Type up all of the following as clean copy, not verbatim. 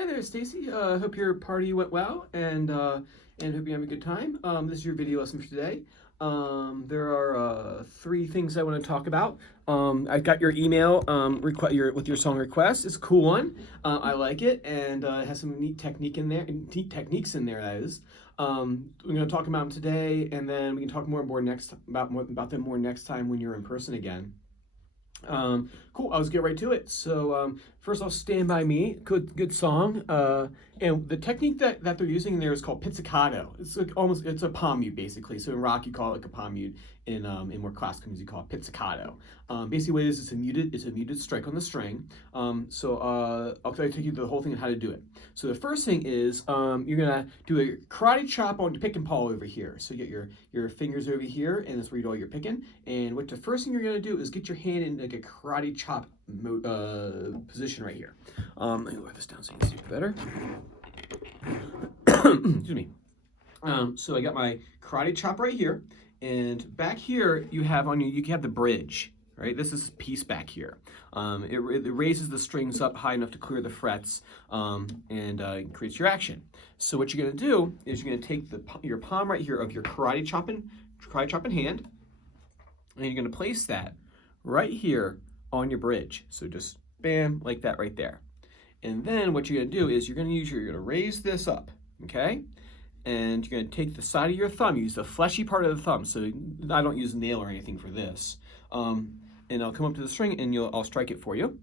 Hi there, Stacy. Hope your party went well, and hope you have a good time. This is your video lesson for today. There are three things I want to talk about. I got your email with your song request. It's a cool one. I like it, and it has some neat techniques in there. That is. We're going to talk about them today, and then we can talk about them more next time when you're in person again. Cool. I'll just get right to it. So first off, "Stand by Me," good song. And the technique that they're using there is called pizzicato. It's like it's a palm mute basically. So in rock you call it like a palm mute. In more classical music you call it pizzicato. Basically what it is, it's a muted strike on the string. I'll take you through the whole thing and how to do it. So the first thing is you're gonna do a karate chop on your pick and paw over here. So you get your fingers over here, and that's where you do all your picking. And the first thing you're gonna do is get your hand in like a karate chop position right here. Let me lower this down so you can see it better. Excuse me. So I got my karate chop right here, and back here you have the bridge, right? This is a piece back here. It raises the strings up high enough to clear the frets, and creates your action. So what you're gonna do is you're gonna take your palm right here of your karate chopping hand, and you're gonna place that right here on your bridge. So just bam, like that right there. And then what you're gonna do is you're gonna raise this up, okay? And you're gonna take the side of your thumb, use the fleshy part of the thumb. So I don't use a nail or anything for this. And I'll come up to the string and I'll strike it for you.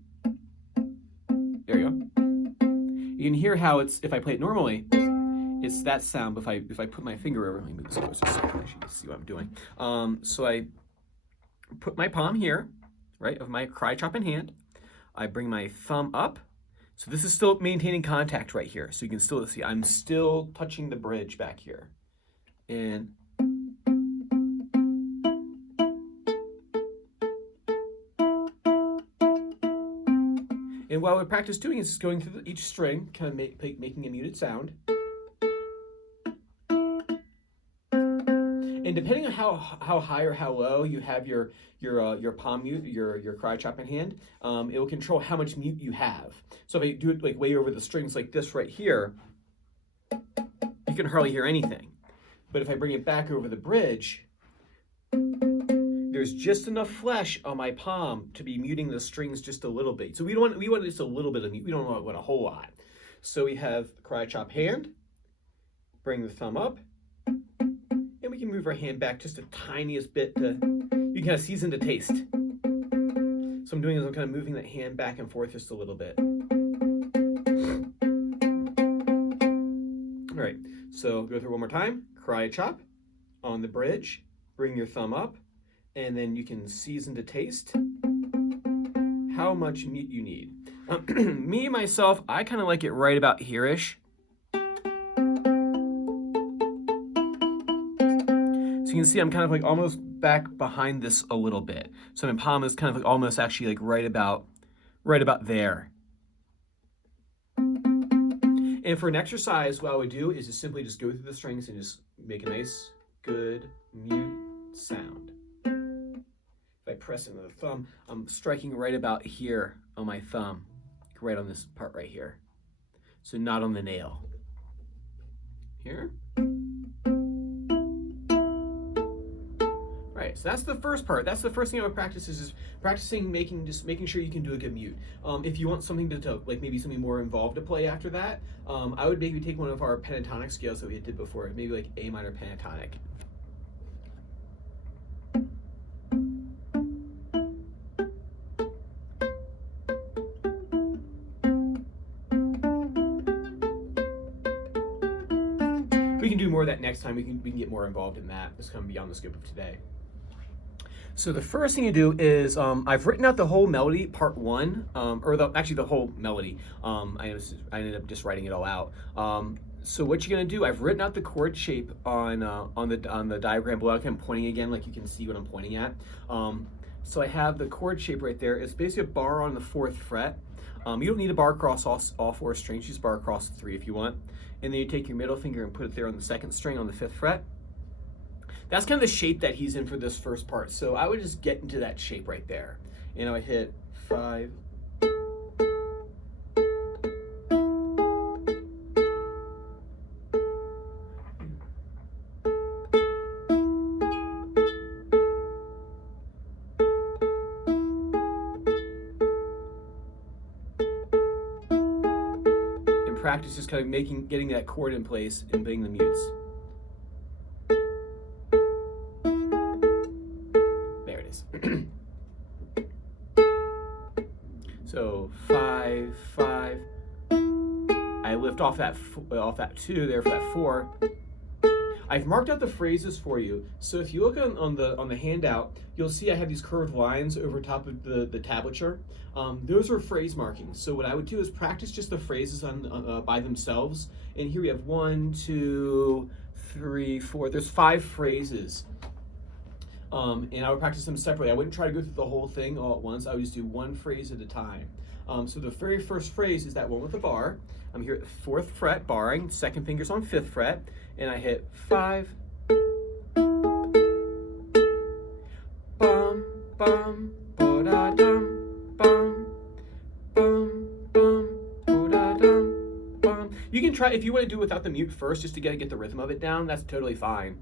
There you go. You can hear how if I play it normally, it's that sound, but if I put my finger over, let me move this closer so you can actually see what I'm doing. So I put my palm here, right, of my karate chopping hand. I bring my thumb up. So this is still maintaining contact right here. So you can still see I'm still touching the bridge back here. And while we practice doing this, going through each string, kind of making a muted sound. And depending on how high or how low you have your palm mute, your karate chopping hand, it will control how much mute you have. So if I do it like way over the strings like this right here, you can hardly hear anything. But if I bring it back over the bridge, there's just enough flesh on my palm to be muting the strings just a little bit. So we want just a little bit of mute. We don't want a whole lot. So we have karate chop hand, bring the thumb up, and we can move our hand back just the tiniest bit you can kind of season to taste. So I'm doing is I'm kind of moving that hand back and forth just a little bit. All right, so go through one more time. Karate chop on the bridge, bring your thumb up, and then you can season to taste how much mute you need. Me, myself, I kind of like it right about here-ish. So you can see I'm kind of like almost back behind this a little bit. So my palm is kind of like almost actually like right about there. And for an exercise, what I would do is just simply just go through the strings and just make a nice, good mute sound. If I press into the thumb, I'm striking right about here on my thumb, right on this part right here. So not on the nail. Here. Right, so that's the first part. That's the first thing I would practice is just practicing making sure you can do a good mute. If you want something to like maybe something more involved to play after that, I would maybe take one of our pentatonic scales that we did before, maybe like A minor pentatonic. We can do more of that next time. We can get more involved in that. It's kind of beyond the scope of today. So the first thing you do is I've written out the whole melody, part one, actually the whole melody. I ended up just writing it all out. So what you're gonna do? I've written out the chord shape on the diagram below. I'm pointing again, like you can see what I'm pointing at. So I have the chord shape right there. It's basically a bar on the 4th fret. You don't need a bar across all 4 strings. Just bar across the 3 if you want. And then you take your middle finger and put it there on the 2nd string on the 5th fret. That's kind of the shape that he's in for this first part. So I would just get into that shape right there. And I would hit 5, practice just kind of getting that chord in place and playing the mutes. There it is. So 5, 5. I lift off that 2 there for that 4. I've marked out the phrases for you. So if you look on the handout, you'll see I have these curved lines over top of the tablature. Those are phrase markings. So what I would do is practice just the phrases by themselves. And here we have 1, 2, 3, 4. There's 5 phrases. And I would practice them separately. I wouldn't try to go through the whole thing all at once. I would just do one phrase at a time. So the very first phrase is that one with the bar. I'm here at the 4th fret, barring, 2nd finger's on 5th fret, and I hit 5. Bum, bum, ba-da-dum, bum, bum, bum, ba-da-dum, bum. You can try, if you want to do it without the mute first, just to get the rhythm of it down, that's totally fine.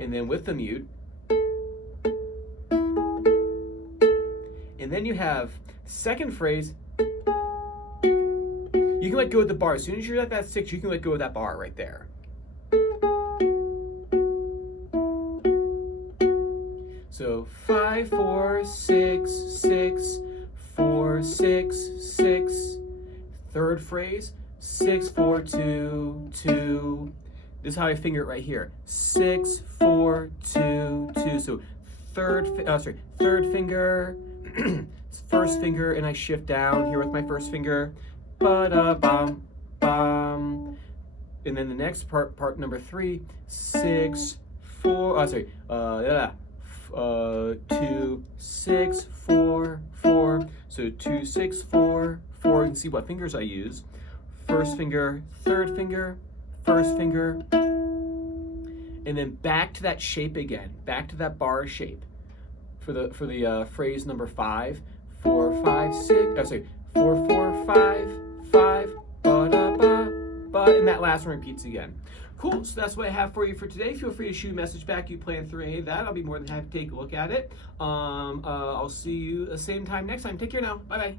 And then with the mute. And then you have second phrase. You can let go of the bar. As soon as you're at that 6, you can let go of that bar right there. So 5, 4, 6, 6, 4, 6, 6. Third phrase, 6, 4, 2, 2. This is how I finger it right here. 6, 4, 2, 2. So third finger, first finger, and I shift down here with my first finger. Ba-da-bum, bum. And then the next part number 3, 6, 4, 2, 6, 4, 4. So 2, 6, 4, 4. You can see what fingers I use. First finger, third finger, first finger, and then back to that shape again, back to that bar shape for the phrase number 5, 4, 5, 6. 4, 4, 5, 5, ba da ba ba, and that last one repeats again. Cool. So that's what I have for you for today. Feel free to shoot a message back. You plan through any of that. I'll be more than happy to take a look at it. I'll see you the same time next time. Take care now. Bye bye.